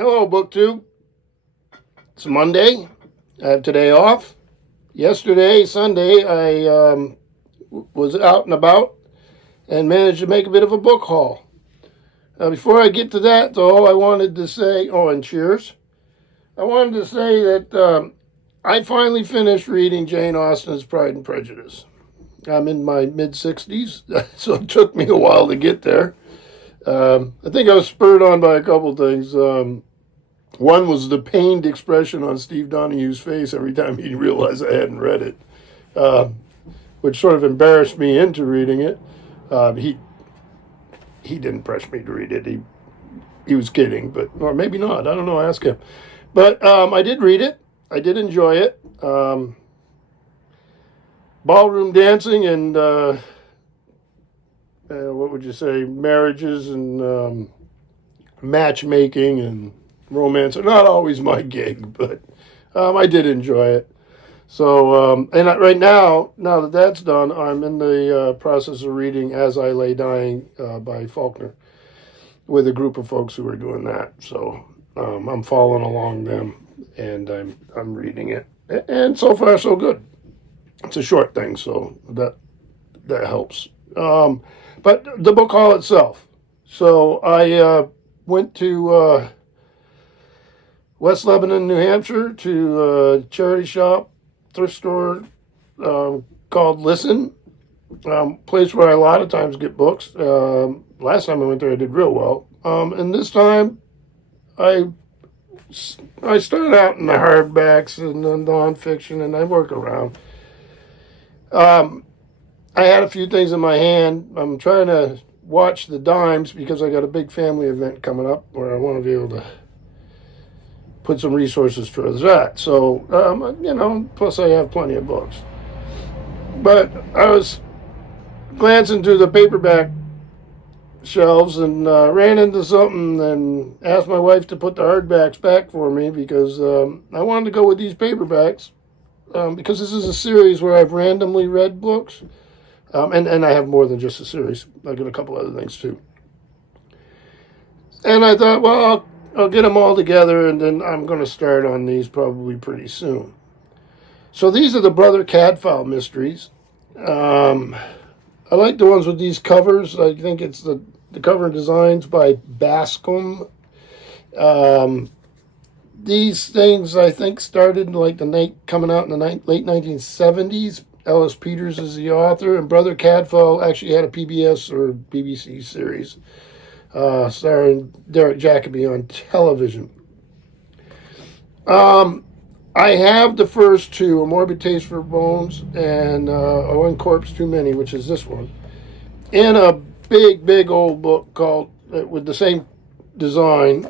Hello, BookTube. It's Monday. I have today off. Yesterday, Sunday, I was out and about and managed to make a bit of a book haul. Before I get to that, though, I wanted to say, and cheers. I wanted to say that I finally finished reading Jane Austen's Pride and Prejudice. I'm in my mid-60s, so it took me a while to get there. I think I was spurred on by a couple things. One was the pained expression on Steve Donohue's face every time he realized I hadn't read it, which sort of embarrassed me into reading it. He didn't press me to read it. He was kidding, or maybe not. I don't know. Ask him. But I did read it. I did enjoy it. Ballroom dancing and what would you say? Marriages and matchmaking and romance are not always my gig, but I did enjoy it. So, right now that that's done, I'm in the process of reading As I Lay Dying by Faulkner with a group of folks who are doing that. So I'm following along them, and I'm reading it, and so far so good. It's a short thing, so that helps. But the book haul itself. So I went to West Lebanon, New Hampshire, to a charity shop, thrift store called Listen, place where I a lot of times get books. Last time I went there, I did real well. And this time, I started out in the hardbacks and the nonfiction, and I work around. I had a few things in my hand. I'm trying to watch the dimes because I got a big family event coming up where I want to be able to put some resources towards that. So, plus I have plenty of books. But I was glancing through the paperback shelves and ran into something and asked my wife to put the hardbacks back for me because I wanted to go with these paperbacks because this is a series where I've randomly read books. And I have more than just a series. I got a couple other things too. And I thought, well, I'll get them all together, and then I'm going to start on these probably pretty soon. So these are the Brother Cadfael mysteries. I like the ones with these covers. I think it's the cover designs by Bascom. These things, I think, started coming out in the late 1970s. Ellis Peters is the author, and Brother Cadfael actually had a PBS or BBC series starring Derek Jacobi on television. I have the first two, A Morbid Taste for Bones and One Corpse Too Many, which is this one, in a big old book called, with the same design,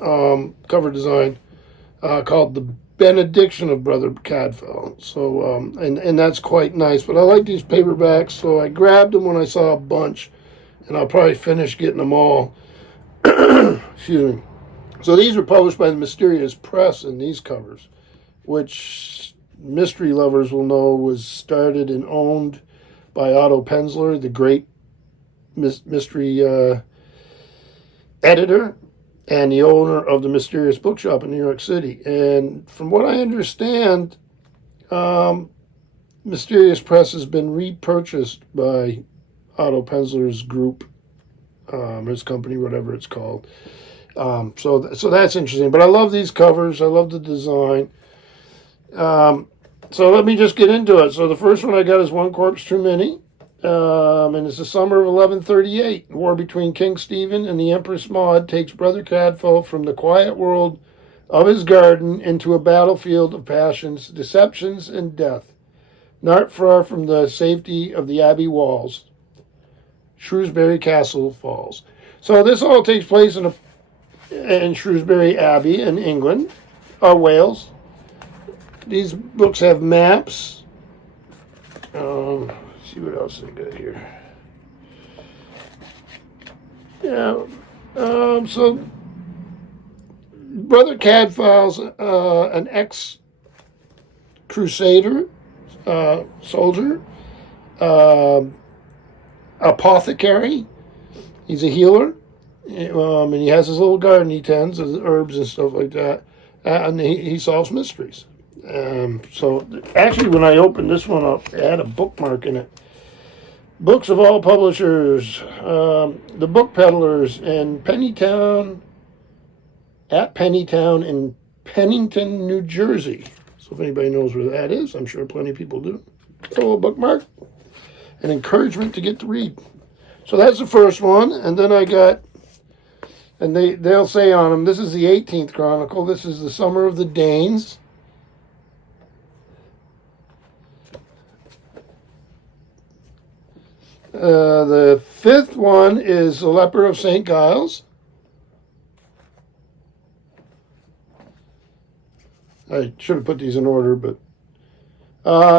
cover design, called The Benediction of Brother Cadfael. So, and that's quite nice. But I like these paperbacks, so I grabbed them when I saw a bunch, and I'll probably finish getting them all. Excuse me. So these were published by the Mysterious Press in these covers, which mystery lovers will know was started and owned by Otto Penzler, the great mystery editor and the owner of the Mysterious Bookshop in New York City. And from what I understand, Mysterious Press has been repurchased by Otto Penzler's group, his company, whatever it's called. So that's interesting. But I love these covers. I love the design. So let me just get into it. So the first one I got is One Corpse Too Many. And it's the summer of 1138. The war between King Stephen and the Empress Maud takes Brother Cadfael from the quiet world of his garden into a battlefield of passions, deceptions, and death, not far from the safety of the abbey walls. Shrewsbury Castle falls. So this all takes place in Shrewsbury Abbey in England, or Wales. These books have maps. See what else they got here. Yeah. So Brother Cadfael's an ex-crusader, soldier, apothecary. He's a healer, and he has his little garden he tends, his herbs and stuff like that, and he solves mysteries. So actually, when I opened this one up, it had a bookmark in it. Books of all publishers, the Book Peddlers in Pennytown, at Pennytown in Pennington, New Jersey. So if anybody knows where that is, I'm sure plenty of people do. So a bookmark, an encouragement to get to read. So that's the first one, and then I got, and they'll say on them, this is the 18th Chronicle. This is the Summer of the Danes. The 5th one is The Leper of St. Giles. I should have put these in order, but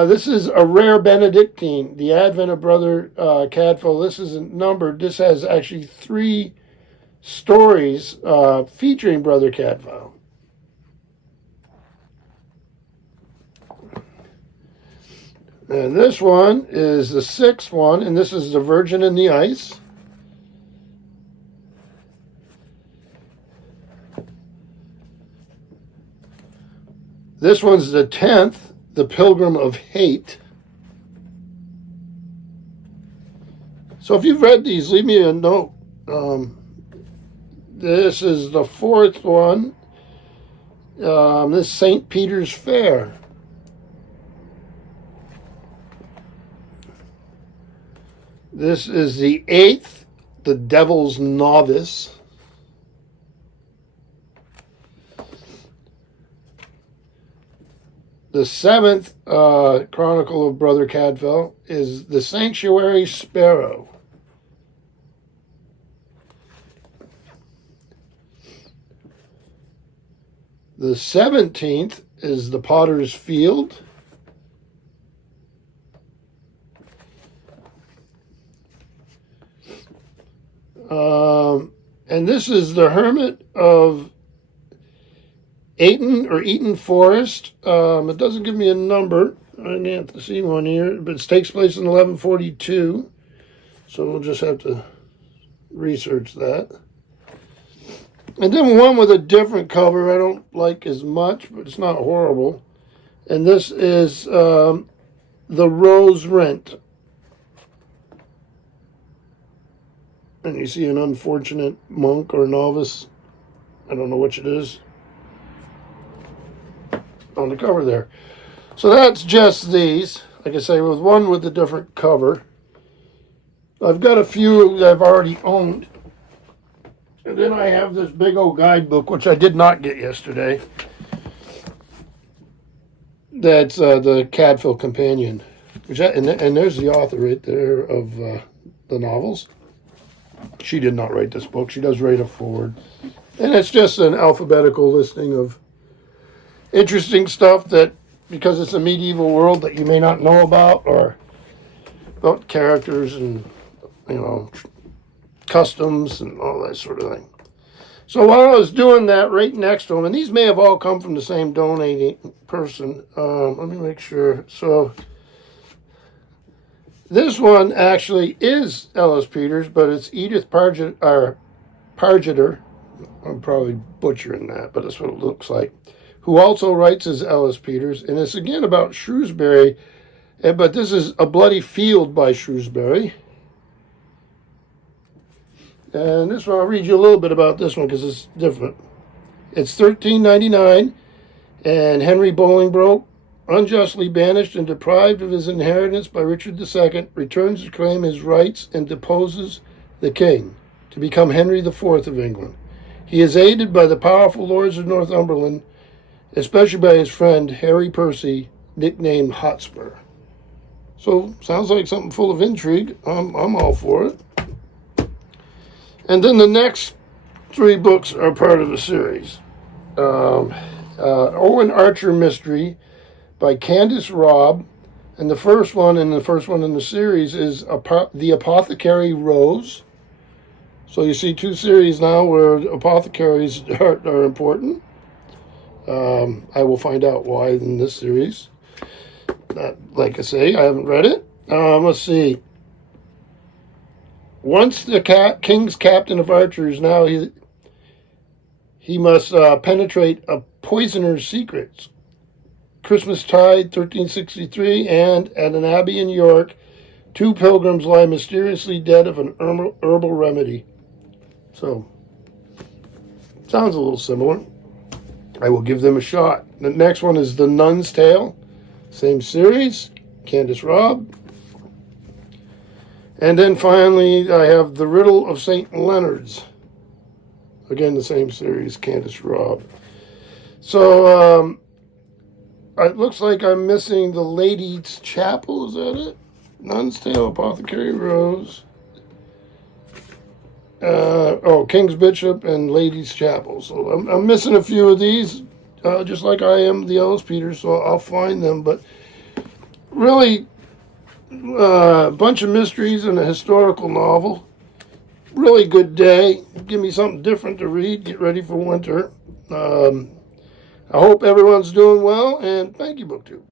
this is A Rare Benedictine, The Advent of Brother Cadfael. This isn't numbered. This has actually 3 stories featuring Brother Cadfael. And this one is the 6th one, and this is The Virgin in the Ice. This one's the 10th, The Pilgrim of Hate. So if you've read these, leave me a note. This is the 4th one. This is St. Peter's Fair. This is the 8th, The Devil's Novice. The 7th Chronicle of Brother Cadfael is The Sanctuary Sparrow. The 17th is The Potter's Field. And this is The Hermit of Eaton Forest. It doesn't give me a number. I can't see one here, but it takes place in 1142. So we'll just have to research that. And then one with a different cover I don't like as much, but it's not horrible. And this is The Rose Rent. And you see an unfortunate monk or novice, I don't know which it is, on the cover there. So that's just these. Like I say, with one with a different cover. I've got a few that I've already owned. And then I have this big old guidebook, which I did not get yesterday. That's the Cadfael Companion. And there's the author right there of the novels. She did not write this book. She does write a foreword. And it's just an alphabetical listing of interesting stuff that, because it's a medieval world, that you may not know about, or about characters and, customs and all that sort of thing. So while I was doing that, right next to them, and these may have all come from the same donating person. Let me make sure. So this one actually is Ellis Peters, but it's Edith Pargeter. I'm probably butchering that, but that's what it looks like. Who also writes as Ellis Peters, and it's again about Shrewsbury, but this is A Bloody Field by Shrewsbury. And this one, I'll read you a little bit about this one because it's different. It's 1399, and Henry Bolingbroke, unjustly banished and deprived of his inheritance by Richard II, returns to claim his rights and deposes the king to become Henry IV of England. He is aided by the powerful lords of Northumberland, especially by his friend Harry Percy, nicknamed Hotspur. So, sounds like something full of intrigue. I'm all for it. And then the next 3 books are part of the series. Owen Archer Mystery by Candace Robb. And the first one in the series is The Apothecary Rose. So you see 2 series now where apothecaries are important. I will find out why in this series. Like I say, I haven't read it. Let's see. Once the king's captain of archers, now he must penetrate a poisoner's secrets. Christmas tide, 1363, and at an abbey in York, two pilgrims lie mysteriously dead of an herbal remedy. So, sounds a little similar. I will give them a shot. The next one is The Nun's Tale. Same series. Candace Robb. And then finally, I have The Riddle of St. Leonard's. Again, the same series. Candace Robb. So, it looks like I'm missing The Lady's Chapel. Is that it? Nun's Tale, Apothecary Rose. King's Bishop and Lady's Chapel. So I'm missing a few of these, just like I am the Ellis Peters, so I'll find them. But really, a bunch of mysteries and a historical novel. Really good day. Give me something different to read. Get ready for winter. I hope everyone's doing well, and thank you, BookTube.